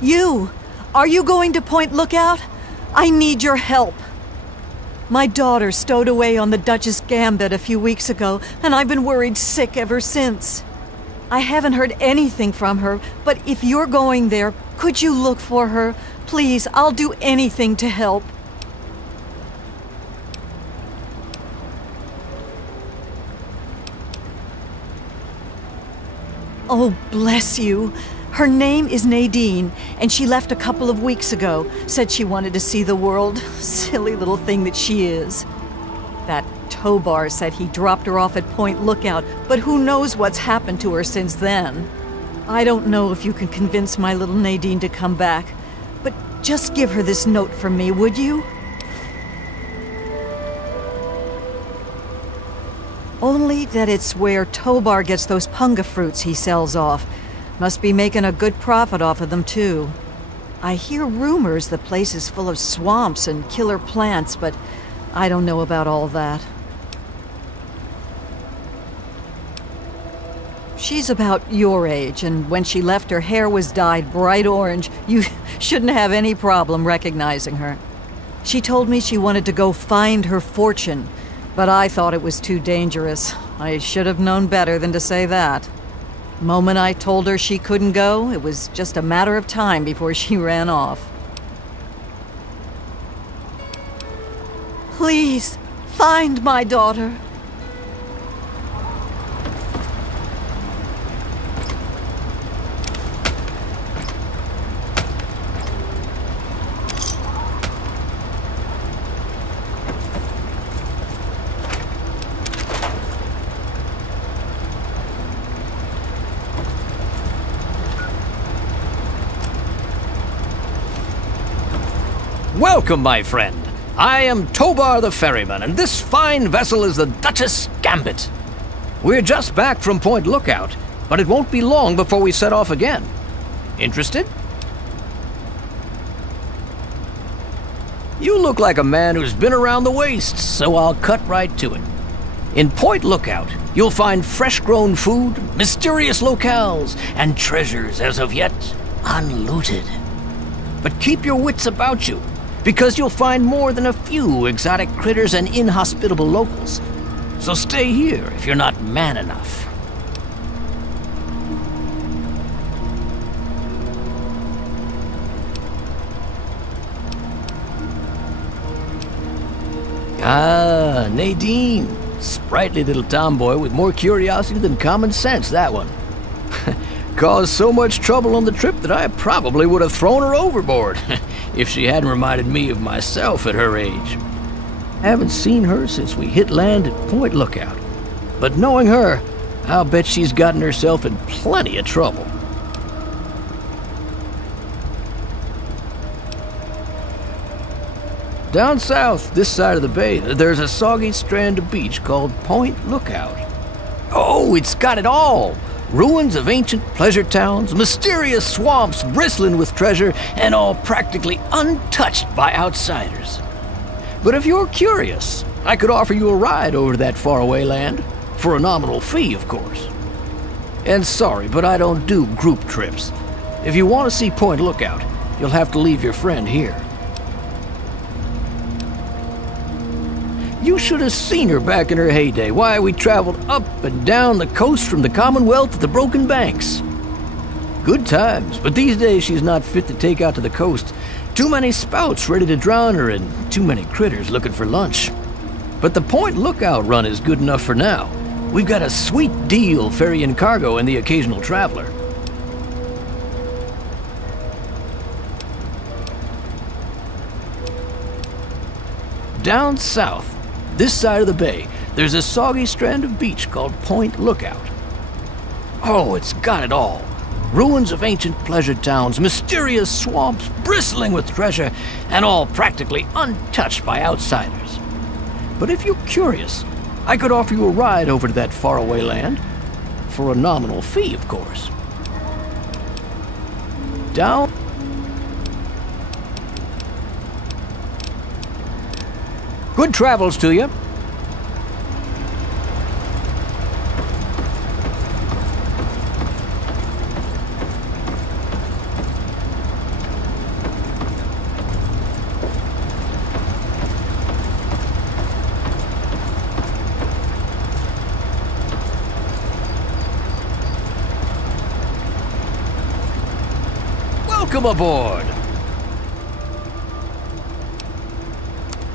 You! Are you going to Point Lookout? I need your help. My daughter stowed away on the Duchess Gambit a few weeks ago, and I've been worried sick ever since. I haven't heard anything from her, but if you're going there, could you look for her? Please, I'll do anything to help. Oh, bless you. Her name is Nadine, and she left a couple of weeks ago. Said she wanted to see the world. Silly little thing that she is. That Tobar said he dropped her off at Point Lookout, but who knows what's happened to her since then. I don't know if you can convince my little Nadine to come back, but just give her this note from me, would you? Only that it's where Tobar gets those Punga Fruits he sells off. Must be making a good profit off of them, too. I hear rumors the place is full of swamps and killer plants, but I don't know about all that. She's about your age, and when she left, her hair was dyed bright orange. You shouldn't have any problem recognizing her. She told me she wanted to go find her fortune, but I thought it was too dangerous. I should have known better than to say that. Moment I told her she couldn't go, it was just a matter of time before she ran off. Please, find my daughter. Welcome, my friend. I am Tobar the Ferryman, and this fine vessel is the Duchess Gambit. We're just back from Point Lookout, but it won't be long before we set off again. Interested? You look like a man who's been around the wastes, so I'll cut right to it. In Point Lookout, you'll find fresh-grown food, mysterious locales, and treasures as of yet unlooted. But keep your wits about you, because you'll find more than a few exotic critters and inhospitable locals. So stay here if you're not man enough. Ah, Nadine. Sprightly little tomboy with more curiosity than common sense, that one. Caused so much trouble on the trip that I probably would have thrown her overboard if she hadn't reminded me of myself at her age. Haven't seen her since we hit land at Point Lookout, but knowing her, I'll bet she's gotten herself in plenty of trouble. Down south, this side of the bay, there's a soggy strand of beach called Point Lookout. Oh, it's got it all! Ruins of ancient pleasure towns, mysterious swamps bristling with treasure, and all practically untouched by outsiders. But if you're curious, I could offer you a ride over to that faraway land, for a nominal fee, of course. And sorry, but I don't do group trips. If you want to see Point Lookout, you'll have to leave your friend here. You should have seen her back in her heyday. Why, we traveled up and down the coast from the Commonwealth to the Broken Banks. Good times, but these days she's not fit to take out to the coast. Too many spouts ready to drown her and too many critters looking for lunch. But the Point Lookout run is good enough for now. We've got a sweet deal ferrying cargo and the occasional traveler. Down south, this side of the bay, there's a soggy strand of beach called Point Lookout. Oh, it's got it all. Ruins of ancient pleasure towns, mysterious swamps bristling with treasure, and all practically untouched by outsiders. But if you're curious, I could offer you a ride over to that faraway land. For a nominal fee, of course. Down... Good travels to you. welcome aboard.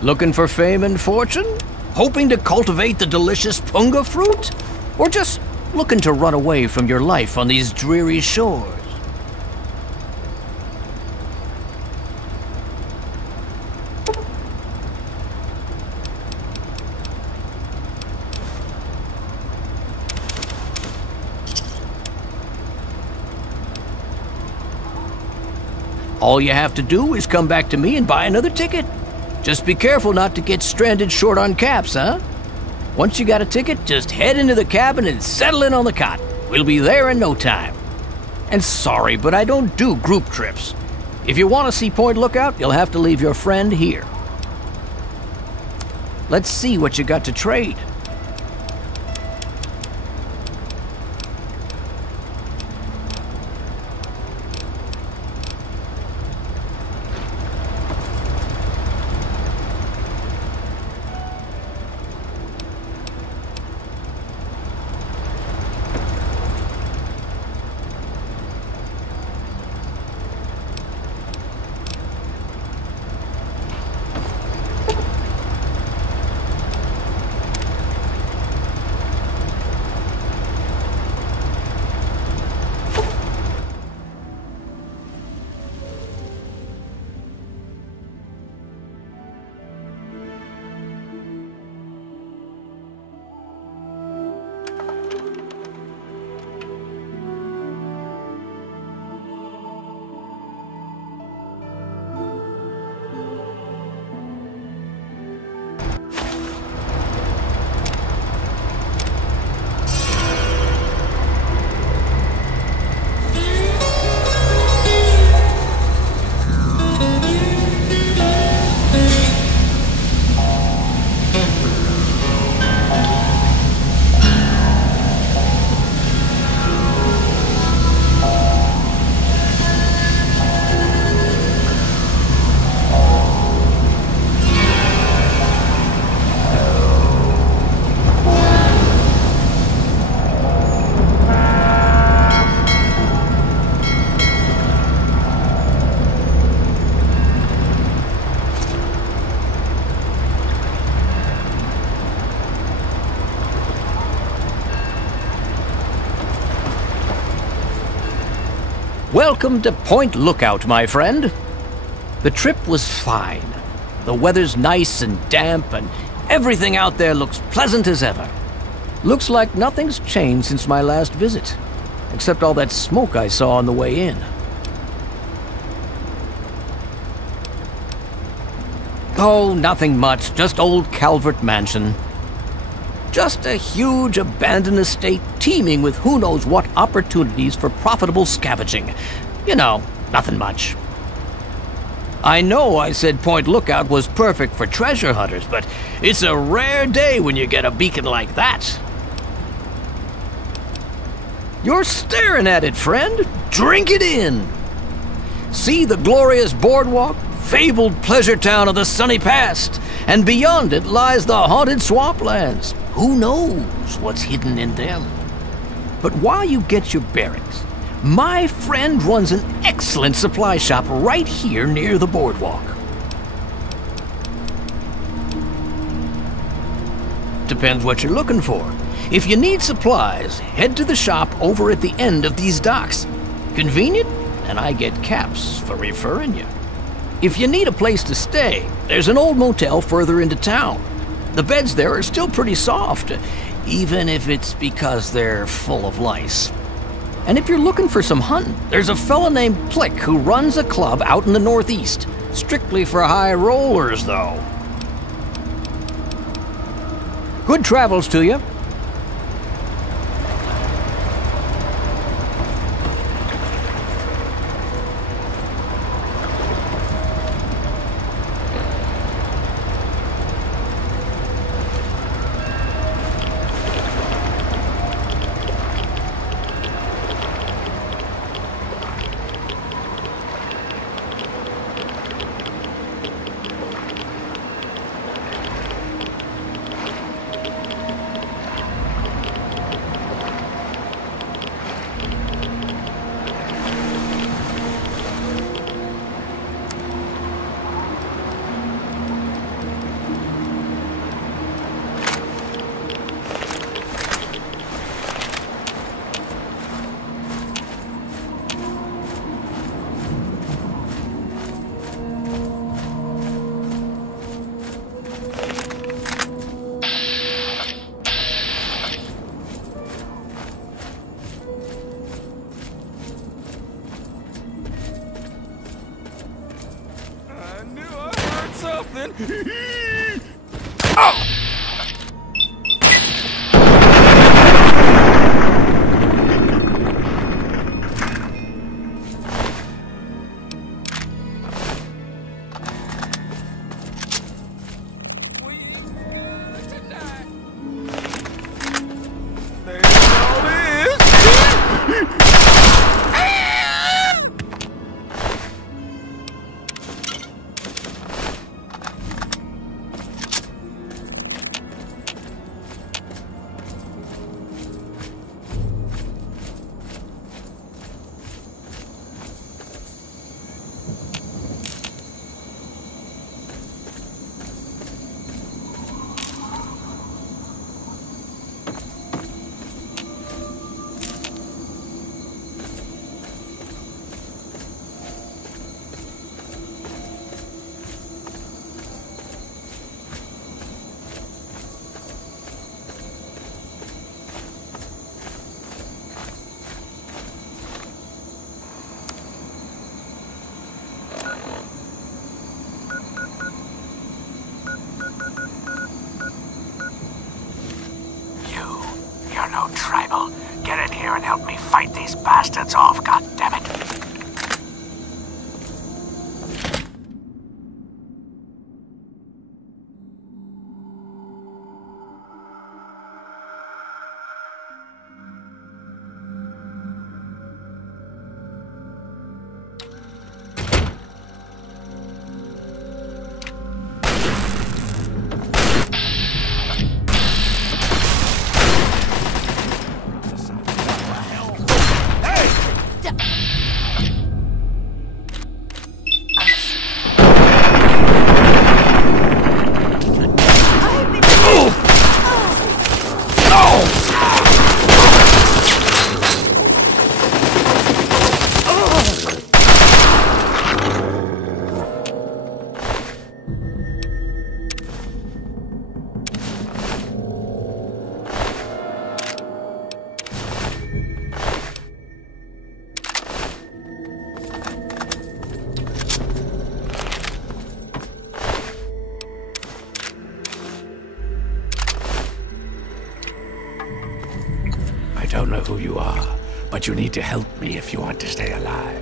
Looking for fame and fortune? Hoping to cultivate the delicious Punga Fruit? Or just looking to run away from your life on these dreary shores? All you have to do is come back to me and buy another ticket. Just be careful not to get stranded short on caps, huh? Once you got a ticket, just head into the cabin and settle in on the cot. We'll be there in no time. And sorry, but I don't do group trips. If you want to see Point Lookout, you'll have to leave your friend here. Let's see what you got to trade. Welcome to Point Lookout, my friend. The trip was fine. The weather's nice and damp, and everything out there looks pleasant as ever. Looks like nothing's changed since my last visit, except all that smoke I saw on the way in. Oh, nothing much, just old Calvert Mansion. Just a huge abandoned estate teeming with who knows what opportunities for profitable scavenging. You know, nothing much. I know I said Point Lookout was perfect for treasure hunters, but it's a rare day when you get a beacon like that. You're staring at it, friend. Drink it in. See the glorious boardwalk, fabled pleasure town of the sunny past, and beyond it lies the haunted swamplands. Who knows what's hidden in them? But while you get your bearings, my friend runs an excellent supply shop right here near the boardwalk. Depends what you're looking for. If you need supplies, head to the shop over at the end of these docks. Convenient, and I get caps for referring you. If you need a place to stay, there's an old motel further into town. The beds there are still pretty soft, even if it's because they're full of lice. And if you're looking for some hunting, there's a fella named Plick who runs a club out in the northeast. Strictly for high rollers, though. Good travels to you. man. Oh! You're no tribal. Get in here and help me fight these bastards off, goddammit. I don't know who you are, but you need to help me if you want to stay alive.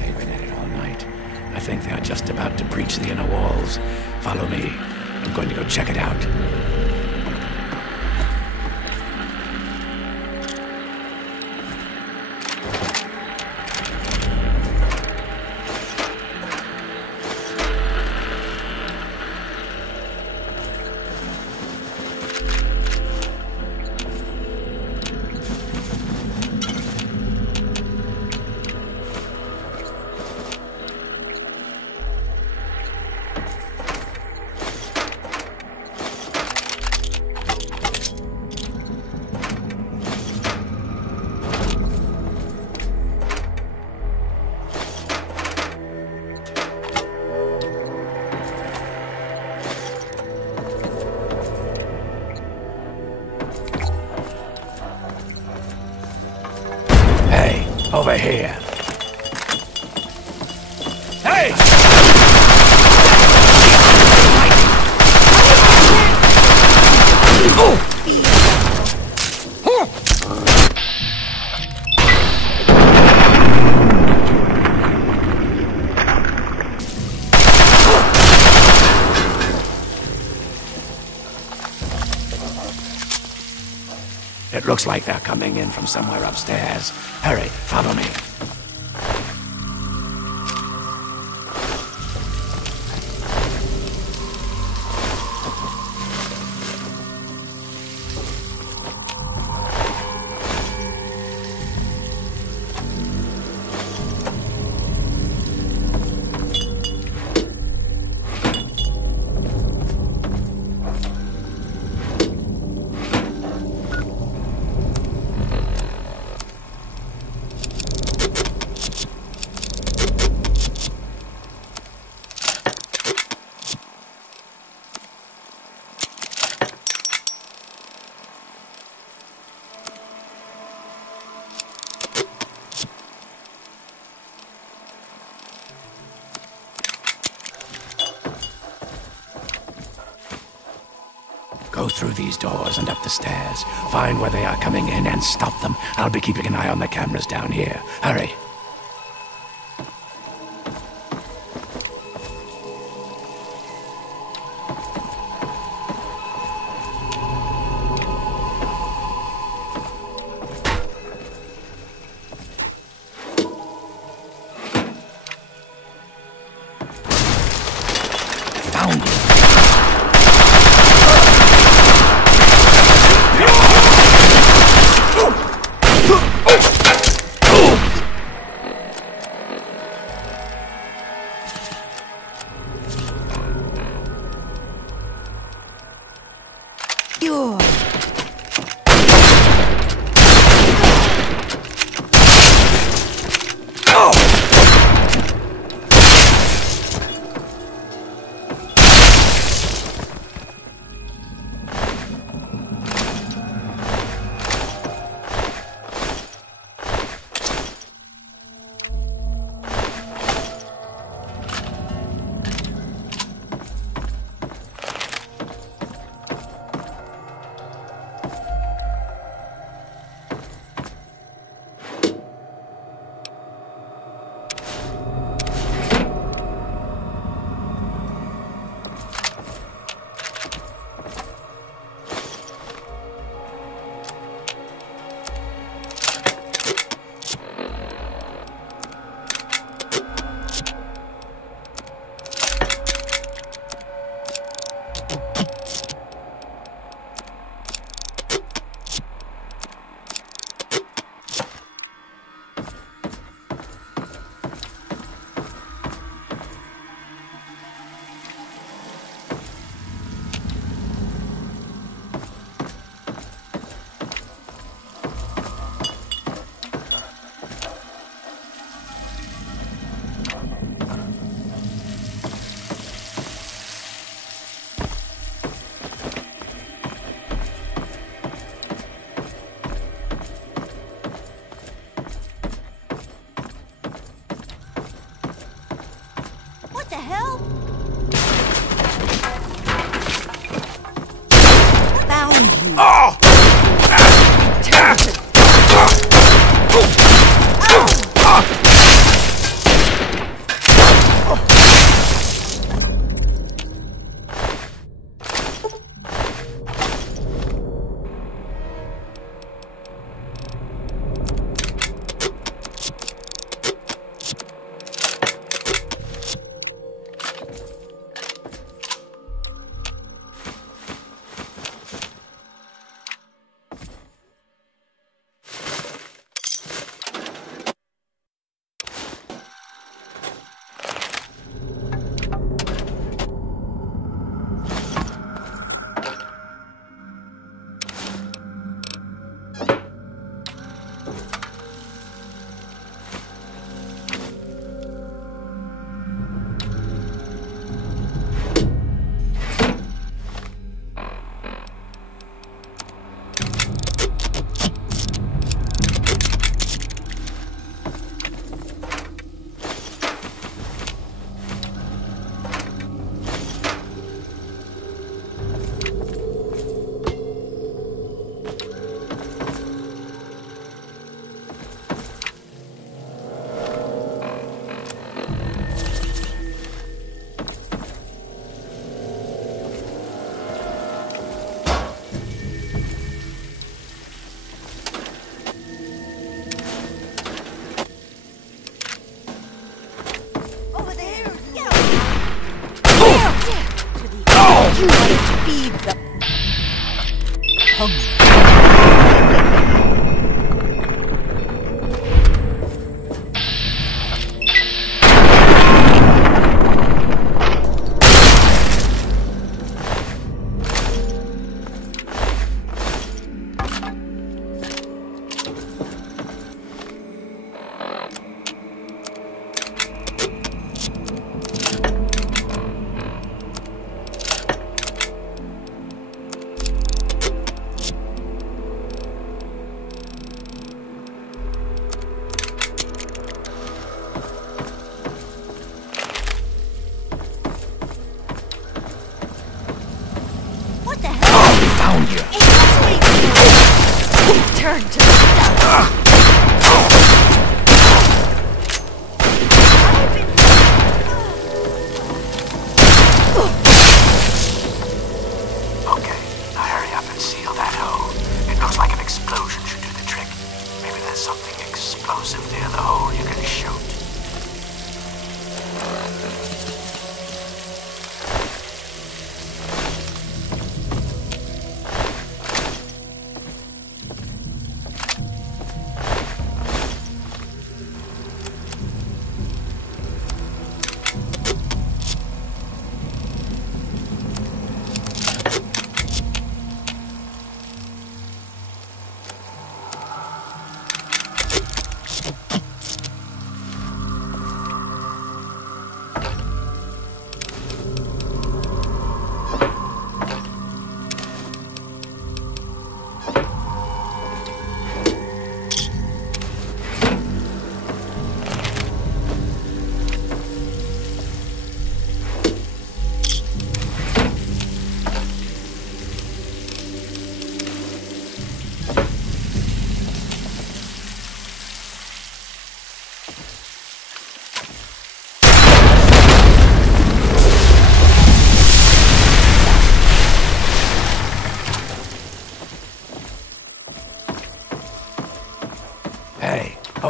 They've been at it all night. I think they are just about to breach the inner walls. Follow me. I'm going to go check it out. Over here. Hey! It looks like they're coming in from somewhere upstairs. Hurry, follow me. Go through these doors and up the stairs. Find where they are coming in and stop them. I'll be keeping an eye on the cameras down here. Hurry.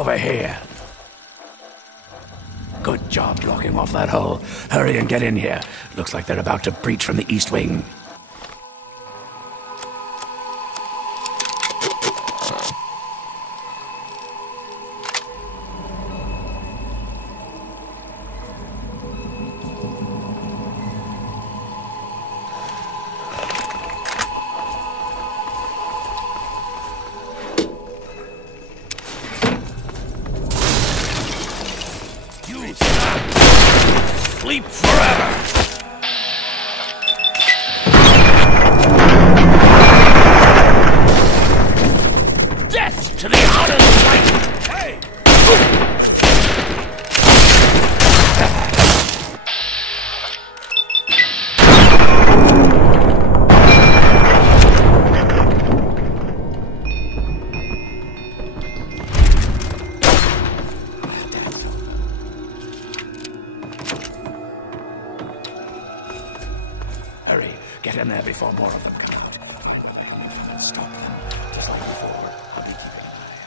over here. Good job blocking off that hole. Hurry and get in here. Looks like they're about to breach from the east wing. Sleep forever! Death to the honest fight! Hey! Hurry, get in there before more of them come out. Stop them, just like before. I'll be keeping an eye out.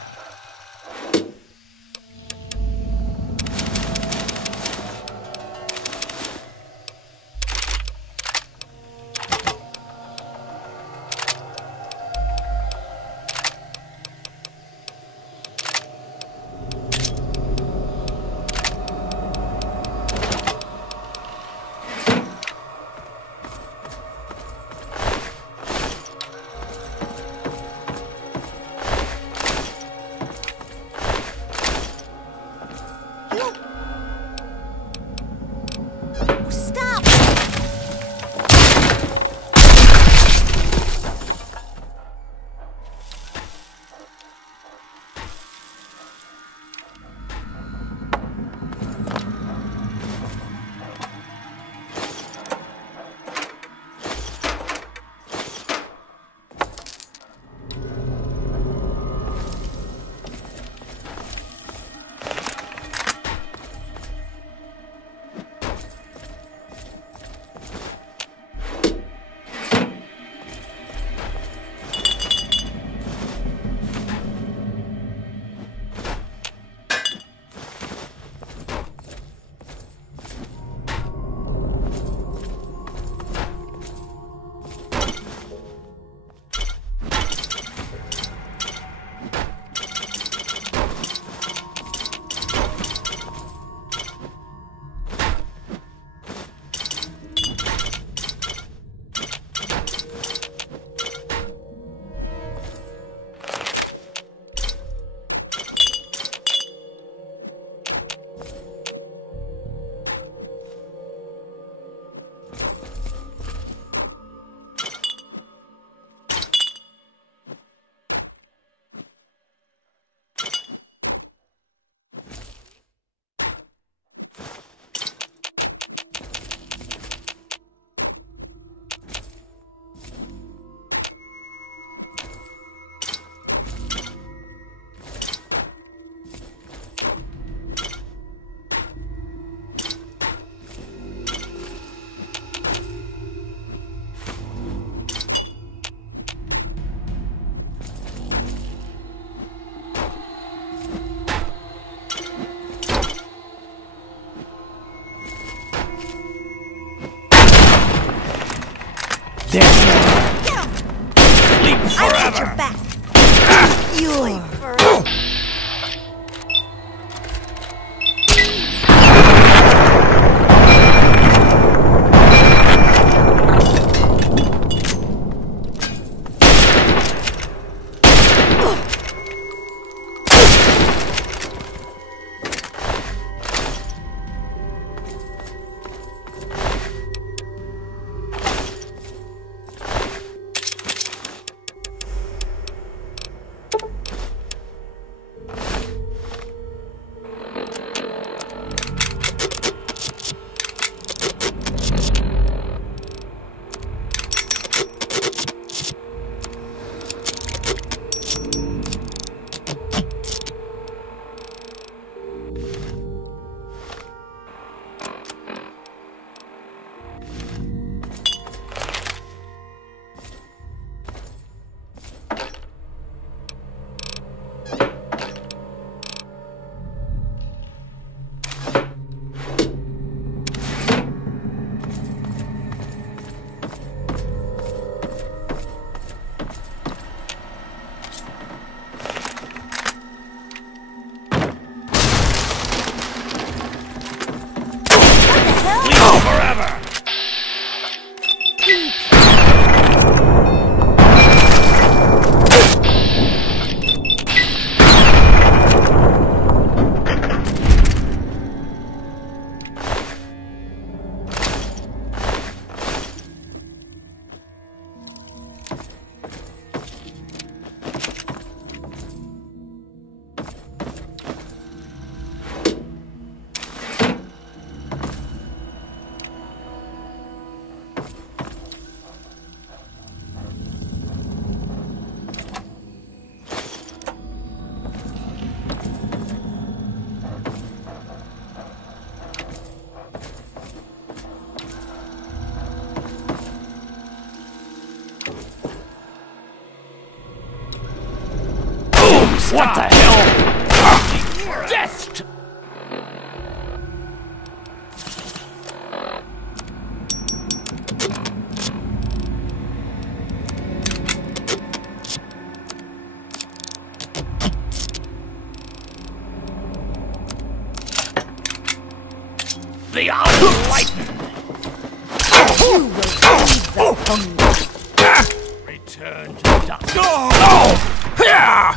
There. Sleep forever. I got your back. You're forever. What the hell? Death! The unenlightened! You will feed the Punga. Return to dust. Oh! Yeah!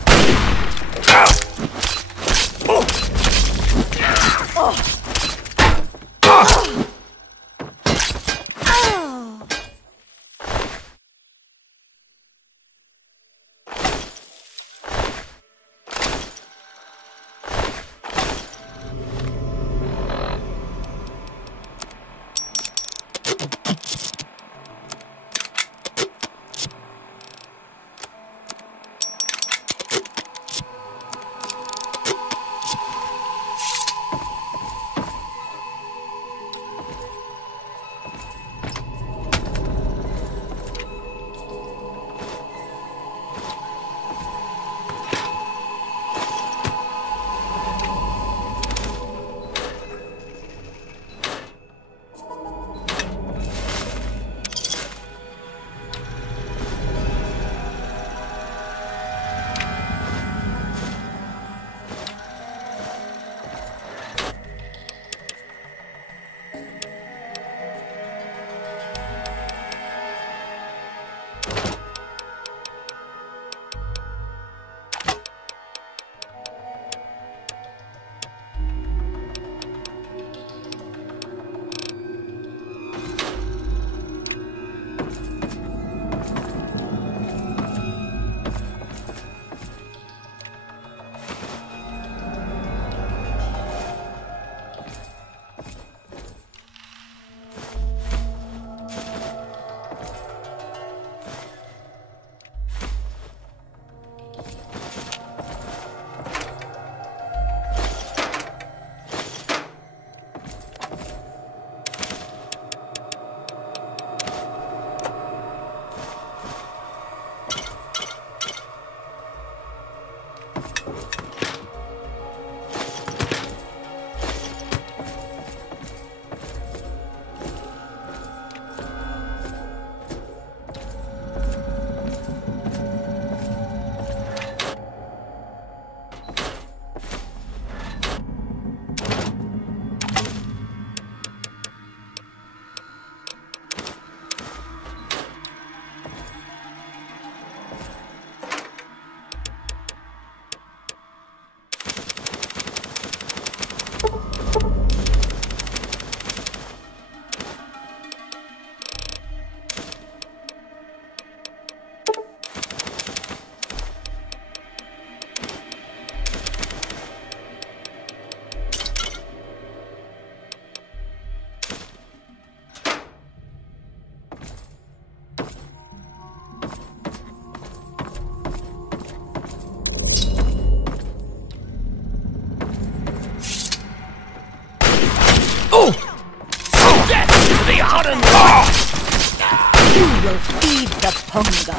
You will feed the Punga.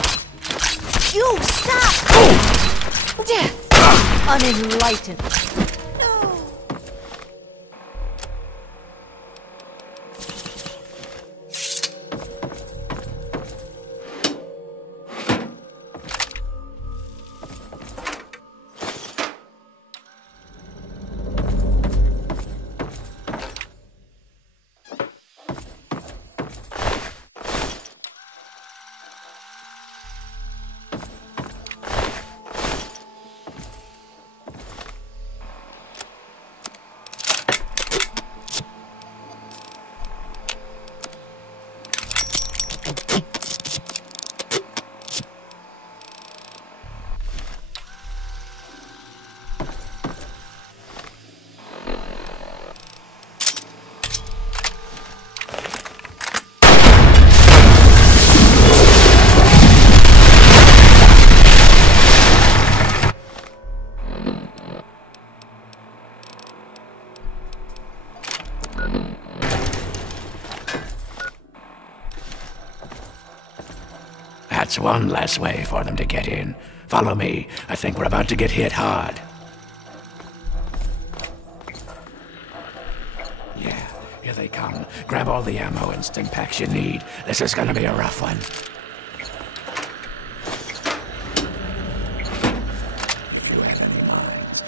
You stop! Death! Unenlightened. No. That's one less way for them to get in. Follow me. I think we're about to get hit hard. Yeah, here they come. Grab all the ammo and stim packs you need. This is gonna be a rough one. You have any minds?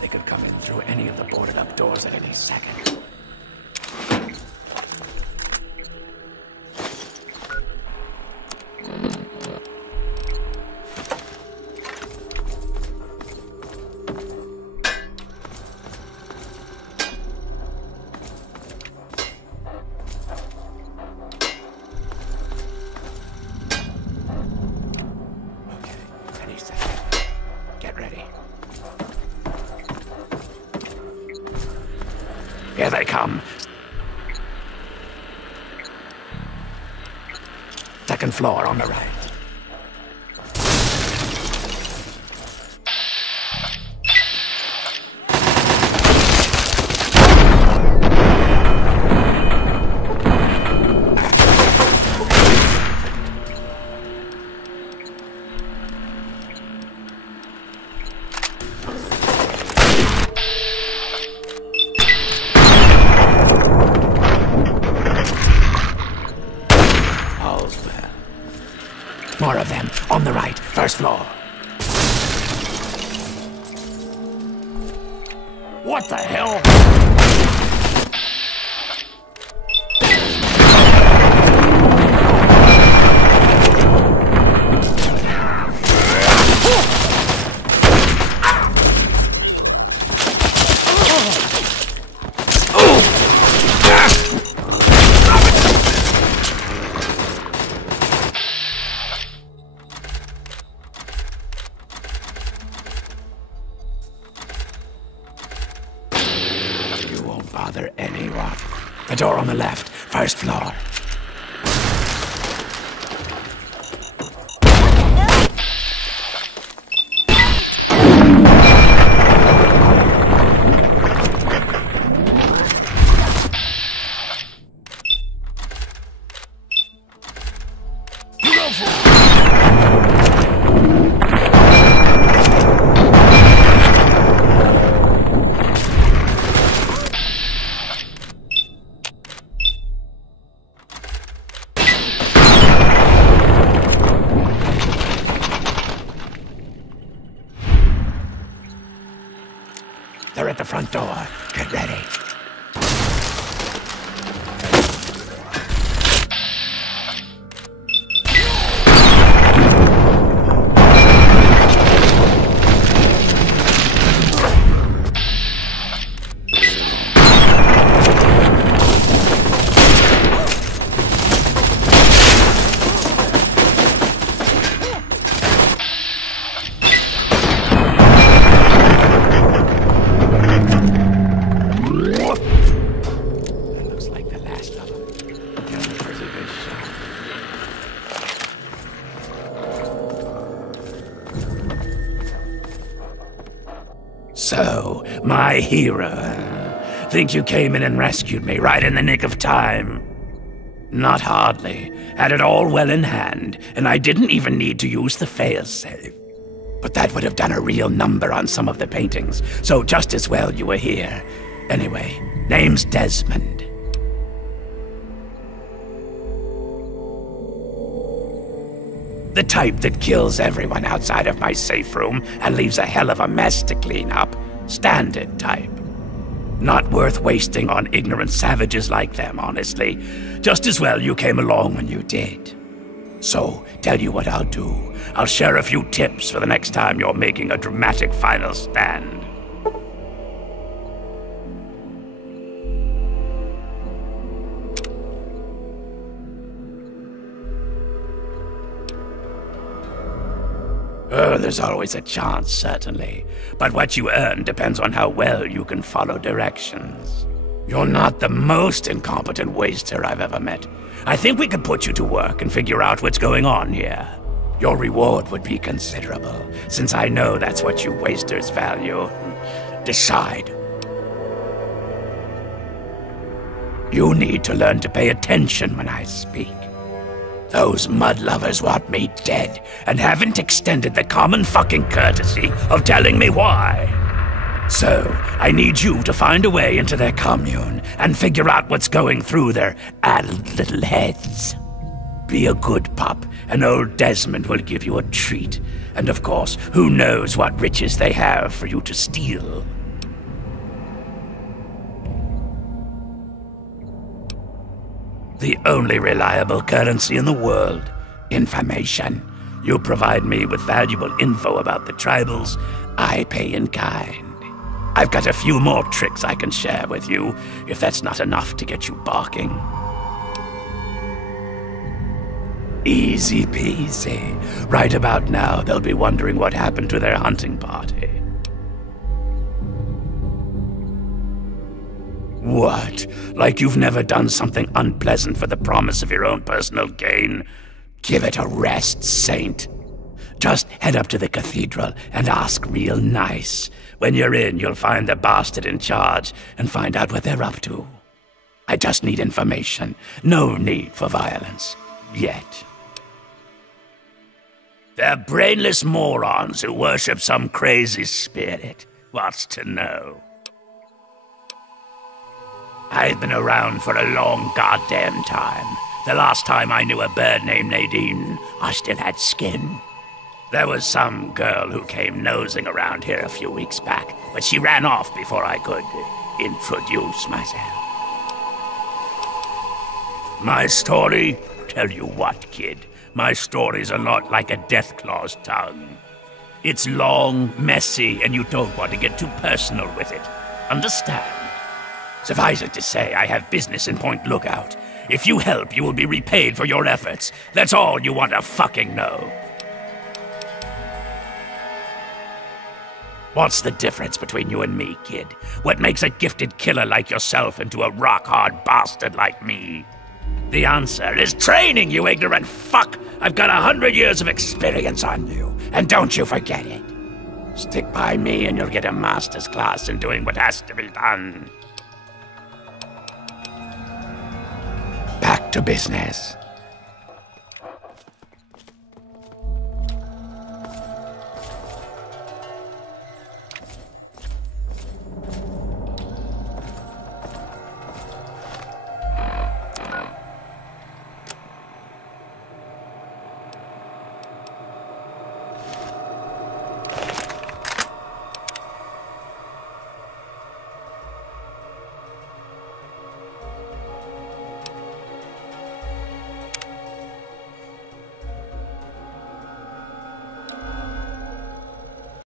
They could come in through any of the boarded up doors at any second. Here they come. Second floor on the right. More of them, on the right, first floor. What the hell? Bother anyone. The door on the left, first floor. You go for it. They're at the front door. Get ready. So, my hero. Think you came in and rescued me right in the nick of time? Not hardly. Had it all well in hand, and I didn't even need to use the failsafe. But that would have done a real number on some of the paintings, so just as well you were here. Anyway, name's Desmond. The type that kills everyone outside of my safe room and leaves a hell of a mess to clean up. Standard type. Not worth wasting on ignorant savages like them, honestly. Just as well you came along when you did. So, tell you what I'll do. I'll share a few tips for the next time you're making a dramatic final stand. Oh, there's always a chance, certainly. But what you earn depends on how well you can follow directions. You're not the most incompetent waster I've ever met. I think we could put you to work and figure out what's going on here. Your reward would be considerable, since I know that's what you wasters value. Decide. You need to learn to pay attention when I speak. Those mud lovers want me dead, and haven't extended the common fucking courtesy of telling me why. So, I need you to find a way into their commune, and figure out what's going through their addled little heads. Be a good pup, and old Desmond will give you a treat. And of course, who knows what riches they have for you to steal. The only reliable currency in the world. Information. You provide me with valuable info about the tribals, I pay in kind. I've got a few more tricks I can share with you, if that's not enough to get you barking. Easy peasy. Right about now, they'll be wondering what happened to their hunting party. What? Like you've never done something unpleasant for the promise of your own personal gain? Give it a rest, Saint. Just head up to the cathedral and ask real nice. When you're in, you'll find the bastard in charge and find out what they're up to. I just need information. No need for violence. Yet. They're brainless morons who worship some crazy spirit. What's to know? I've been around for a long goddamn time. The last time I knew a bird named Nadine, I still had skin. There was some girl who came nosing around here a few weeks back, but she ran off before I could introduce myself. My story? Tell you what, kid. My story's a lot like a deathclaw's tongue. It's long, messy, and you don't want to get too personal with it. Understand? Suffice it to say, I have business in Point Lookout. If you help, you will be repaid for your efforts. That's all you want to fucking know. What's the difference between you and me, kid? What makes a gifted killer like yourself into a rock-hard bastard like me? The answer is training, you ignorant fuck! I've got 100 years of experience on you, and don't you forget it. Stick by me and you'll get a master's class in doing what has to be done. Back to business.